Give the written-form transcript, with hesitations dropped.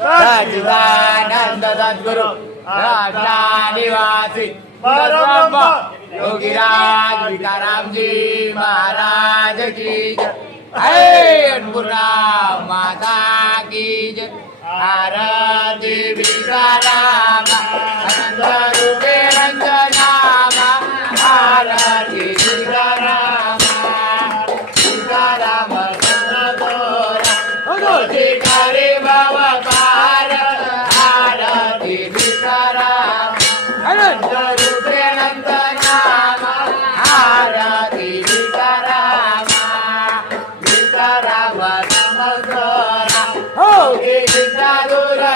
सच्चिदानंद सद्गुरु निवासी परब्रह्म योगीराज सीताराम जी महाराज की जय। अन्नपूर्णा माता की जय। आरती सीताराम आनंद रूपे रंजनाम आरती सीताराम सीताराम चंद्रगोरा तुझी करे भवतार आरती सीताराम आनंद रूपे रंजनाम आरती सीताराम सीताराम नमस्कार हो गीता दुर्गा